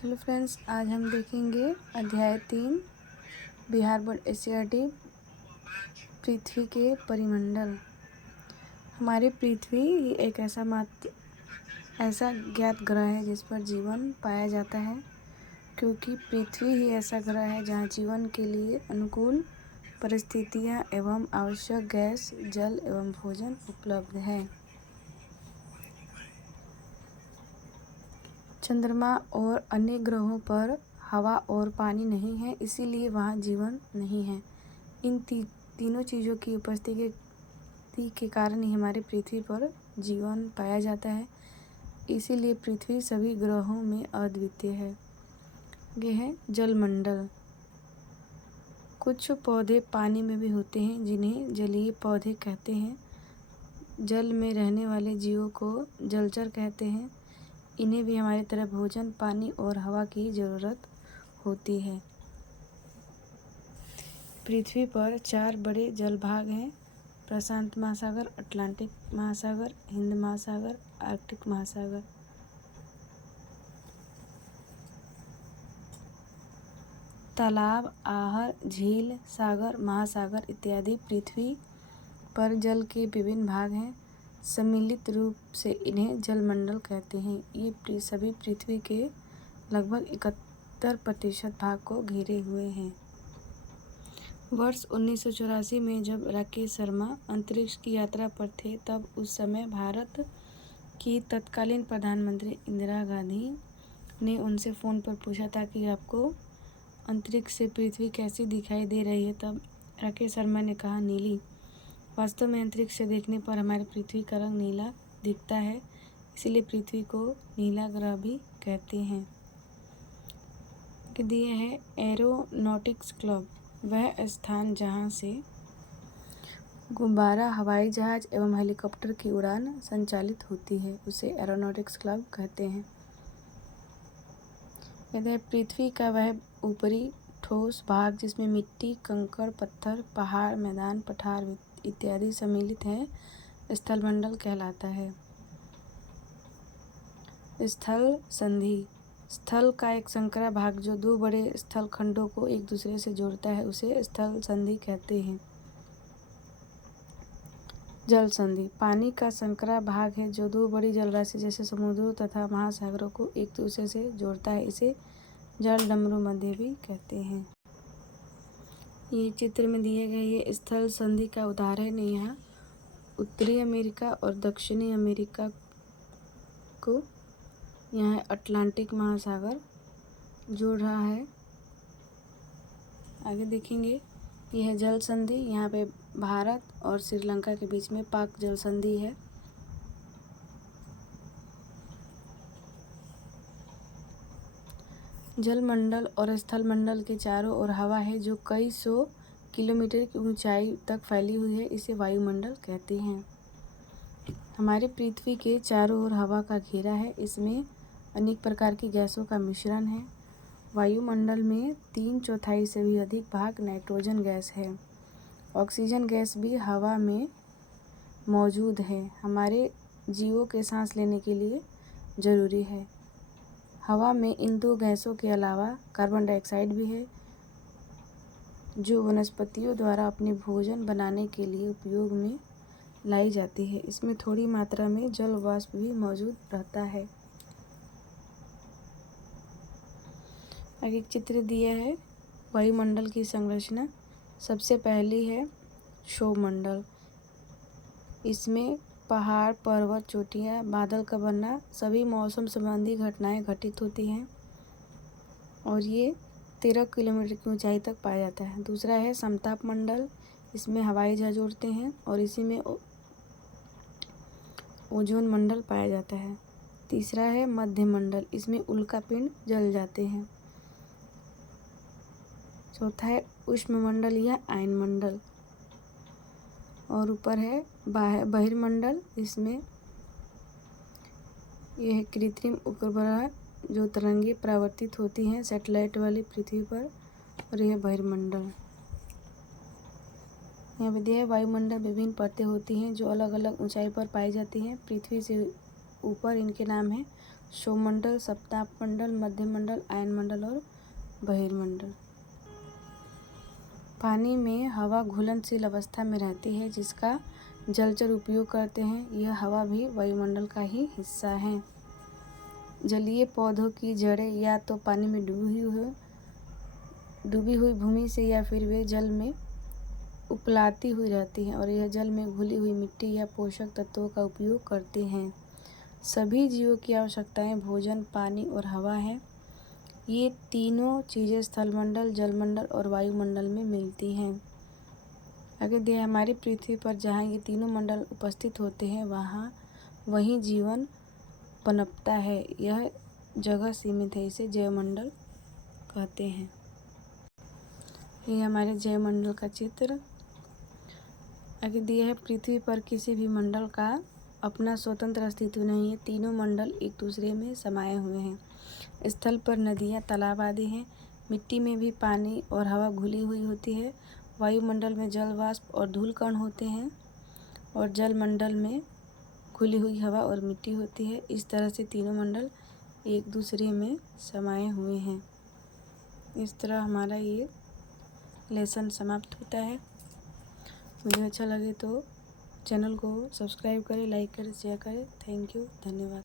Hello friends, आज हम देखेंगे अध्याय 3 बिहार बोर्ड एससीईआरटी पृथ्वी के परिमंडल। हमारी पृथ्वी एक ऐसा ज्ञात ग्रह है जिस पर जीवन पाया जाता है, क्योंकि पृथ्वी ही ऐसा ग्रह है जहां जीवन के लिए अनुकूल परिस्थितियां एवं आवश्यक गैस, जल एवं भोजन उपलब्ध है। चंद्रमा और अन्य ग्रहों पर हवा और पानी नहीं है, इसीलिए वहाँ जीवन नहीं है। इन तीनों चीज़ों की उपस्थिति के कारण ही हमारी पृथ्वी पर जीवन पाया जाता है। इसीलिए पृथ्वी सभी ग्रहों में अद्वितीय है। ये है जलमंडल। कुछ पौधे पानी में भी होते हैं, जिन्हें जलीय पौधे कहते हैं। जल में रहने वाले जीवों को जलचर कहते हैं। इन्हें भी हमारी तरह भोजन, पानी और हवा की ज़रूरत होती है। पृथ्वी पर 4 बड़े जलभाग हैं: प्रशांत महासागर, अटलांटिक महासागर, हिंद महासागर, आर्कटिक महासागर। तालाब, आहर, झील, सागर, महासागर इत्यादि पृथ्वी पर जल के विभिन्न भाग हैं। सम्मिलित रूप से इन्हें जलमंडल कहते हैं। ये सभी पृथ्वी के लगभग 71% भाग को घेरे हुए हैं। वर्ष 1984 में जब राकेश शर्मा अंतरिक्ष की यात्रा पर थे, तब उस समय भारत की तत्कालीन प्रधानमंत्री इंदिरा गांधी ने उनसे फ़ोन पर पूछा था कि आपको अंतरिक्ष से पृथ्वी कैसी दिखाई दे रही है। तब राकेश शर्मा ने कहा, नीली। वास्तव में अंतरिक्ष से देखने पर हमारी पृथ्वी का रंग नीला दिखता है, इसलिए पृथ्वी को नीला ग्रह भी कहते हैं। दिया है एरोनॉटिक्स क्लब, वह स्थान जहां से गुब्बारा, हवाई जहाज एवं हेलीकॉप्टर की उड़ान संचालित होती है, उसे एरोनॉटिक्स क्लब कहते हैं। यह पृथ्वी का वह ऊपरी ठोस भाग जिसमें मिट्टी, कंकड़, पत्थर, पहाड़, मैदान, पठार इत्यादि सम्मिलित हैं, स्थलमंडल कहलाता है। स्थल संधि, स्थल का एक संकरा भाग जो 2 बड़े स्थल खंडों को एक दूसरे से जोड़ता है, उसे स्थल संधि कहते हैं। जल संधि, पानी का संकरा भाग है जो 2 बड़ी जलराशि जैसे समुद्रों तथा महासागरों को एक दूसरे से जोड़ता है, इसे जल डमरू मध्य भी कहते हैं। ये चित्र में दिए गए ये स्थल संधि का उदाहरण है। यहाँ उत्तरी अमेरिका और दक्षिणी अमेरिका को यहाँ अटलांटिक महासागर जोड़ रहा है। आगे देखेंगे, यह है जल संधि। यहाँ पे भारत और श्रीलंका के बीच में पाक जल संधि है। जलमंडल और स्थलमंडल के चारों ओर हवा है जो कई सौ किलोमीटर की ऊंचाई तक फैली हुई है, इसे वायुमंडल कहते हैं। हमारी पृथ्वी के चारों ओर हवा का घेरा है, इसमें अनेक प्रकार की गैसों का मिश्रण है। वायुमंडल में 3/4 से भी अधिक भाग नाइट्रोजन गैस है। ऑक्सीजन गैस भी हवा में मौजूद है, हमारे जीवों के सांस लेने के लिए ज़रूरी है। हवा में इन 2 गैसों के अलावा कार्बन डाइऑक्साइड भी है, जो वनस्पतियों द्वारा अपने भोजन बनाने के लिए उपयोग में लाई जाती है। इसमें थोड़ी मात्रा में जल वाष्प भी मौजूद रहता है। आगे एक चित्र दिया है वायुमंडल की संरचना। सबसे पहली है क्षोभमंडल। इसमें पहाड़, पर्वत, चोटियाँ, बादल का बनना, सभी मौसम संबंधी घटनाएं घटित होती हैं और ये 13 किलोमीटर की ऊंचाई तक पाया जाता है। दूसरा है समताप मंडल। इसमें हवाई जहाज उड़ते हैं और इसी में ओजोन मंडल पाया जाता है। तीसरा है मध्य मंडल, इसमें उल्कापिंड जल जाते हैं। चौथा है उष्णमंडल या आयनमंडल। और ऊपर है बहिर्मंडल, इसमें यह है कृत्रिम उपग्रह जो तरंगे परावर्तित होती हैं सैटेलाइट वाली पृथ्वी पर, और यह बहिर्मंडल। यहाँ पे दिया है वायुमंडल विभिन्न परतें होती हैं जो अलग अलग ऊंचाई पर पाई जाती हैं। पृथ्वी से ऊपर इनके नाम हैं सौरमंडल, सप्ताहमंडल, मध्यमंडल, आयनमंडल और बहिर्मंडल। पानी में हवा घुलनशील अवस्था में रहती है जिसका जलचर उपयोग करते हैं। यह हवा भी वायुमंडल का ही हिस्सा है। जलीय पौधों की जड़ें या तो पानी में डूबी हुई भूमि से या फिर वे जल में उपलाती हुई रहती हैं और यह जल में घुली हुई मिट्टी या पोषक तत्वों का उपयोग करते हैं। सभी जीवों की आवश्यकताएं भोजन, पानी और हवा है। ये तीनों चीज़ें स्थलमंडल, जलमंडल और वायुमंडल में मिलती हैं। आगे दिया हमारी पृथ्वी पर जहाँ ये तीनों मंडल उपस्थित होते हैं वहीं जीवन पनपता है। यह जगह सीमित है, इसे जैवमंडल कहते हैं। ये हमारे जैवमंडल का चित्र। आगे दिया है पृथ्वी पर किसी भी मंडल का अपना स्वतंत्र अस्तित्व नहीं है। तीनों मंडल एक दूसरे में समाये हुए हैं। स्थल पर नदियाँ, तालाब आदि हैं। मिट्टी में भी पानी और हवा घुली हुई होती है। वायुमंडल में जल वाष्प और धूल कण होते हैं और जलमंडल में खुली हुई हवा और मिट्टी होती है। इस तरह से तीनों मंडल एक दूसरे में समाये हुए हैं। इस तरह हमारा ये लेसन समाप्त होता है। वीडियो अच्छा लगे तो चैनल को सब्सक्राइब करें, लाइक करें, शेयर करें। थैंक यू, धन्यवाद।